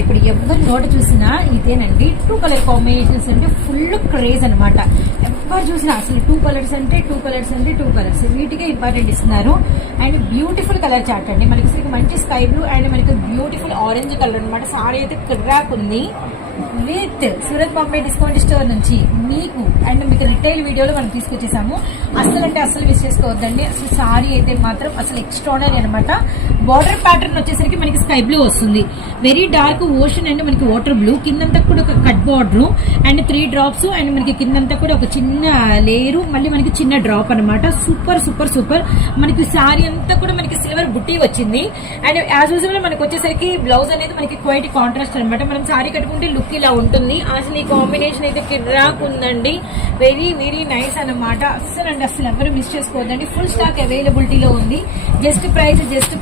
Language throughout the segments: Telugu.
ఇప్పుడు ఎవరు నోట చూసినా ఇదేనండి. 2 కలర్ కాంబినేషన్స్ అంటే ఫుల్ క్రేజ్ అనమాట. ఎవరు చూసినా అసలు 2 కలర్స్ అంటే 2 కలర్స్ అంటే 2 కలర్స్ వీటికే ఇంపార్టెంట్ ఇస్తున్నారు. అండ్ బ్యూటిఫుల్ కలర్ చార్ట్ అండి. మనకి మంచి స్కై బ్లూ అండ్ మనకి బ్యూటిఫుల్ ఆరెంజ్ కలర్ అనమాట. సారీ అయితే క్రాక్ ఉంది. With Surat Bombay discount store నుంచి మీకు అండ్ మీకు రిటైల్ వీడియోలో మనం తీసుకొచ్చేసాము. అసలు మిస్ చేసుకోవద్దండి. అసలు సారీ అయితే మాత్రం అసలు ఎక్స్ట్రాడనరీ అనమాట. బార్డర్ ప్యాటర్న్ వచ్చేసరికి మనకి స్కై బ్లూ వస్తుంది. వెరీ డార్క్ ఓషన్ అండ్ మనకి వాటర్ బ్లూ. కిందంతా కూడా ఒక cut border and 3 drops and మనకి కిందంతా కూడా ఒక చిన్న లేయరు, మళ్ళీ మనకి చిన్న డ్రాప్ అనమాట. Super super super. మనకి సారీ అంతా కూడా మనకి సిల్వర్ బుట్టి వచ్చింది. అండ్ యాజ్ యూజువల్ మనకి వచ్చేసరికి బ్లౌజ్ అనేది మనకి క్వైట్ కాంట్రాస్ట్ అనమాట. మనం సారీ కట్టుకుంటే లుక్ ఇలా ఉంటుంది. అసలు ఈ కాంబినేషన్ అయితే కిర్రాక్ ఉందండి. వెరీ వెరీ నైస్ అనమాట. అసలు ఎవరు మిస్ చేసుకోవద్దండి. ఫుల్ స్టాక్ అవైలబిలిటీలో ఉంది. జస్ట్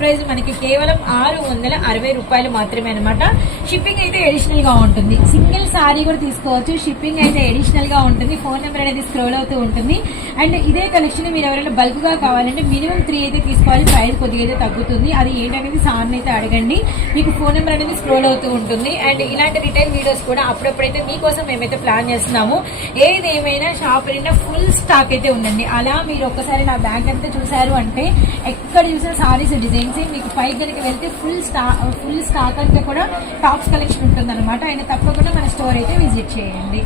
ప్రైస్ మనకి కేవలం 660 రూపాయలు మాత్రమే అనమాట. షిప్పింగ్ అయితే అడిషనల్ గా ఉంటుంది. సింగిల్ సారీ కూడా తీసుకోవచ్చు. షిప్పింగ్ అయితే అడిషనల్ గా ఉంటుంది. ఫోన్ నెంబర్ అనేది స్క్రోల్ అవుతూ ఉంటుంది. అండ్ ఇదే కలెక్షన్ మీరు ఎవరైనా బల్క్ గా కావాలంటే మినిమం 3 అయితే తీసుకోవాలి. ప్రైస్ కొద్దిగా అయితే తగ్గుతుంది. అది ఏంటనేది సార్ని అయితే అడగండి. మీకు ఫోన్ నెంబర్ అనేది స్క్రోల్ అవుతూ ఉంటుంది. అండ్ ఇలాంటి రిటైల్ వీడియోస్ కూడా అప్పుడప్పుడైతే మీకోసం మేమైతే ప్లాన్ చేస్తున్నాము. ఏదేమైనా షాప్ నిండా ఫుల్ స్టాక్ అయితే ఉందండి. అలా మీరు ఒక్కసారి నా బ్యాగ్ అంతా చూసారు అంటే ఎక్కడ చూసిన సారీస్ డిజైన్స్ మీకు పైకి కనుక వెళ్తే ఫుల్ స్టాక్ అంతా కూడా టాప్స్ కలెక్షన్ ఉంటుంది అనమాట. ఆయన తప్పకుండా మన స్టోర్ అయితే విజిట్ చేయండి.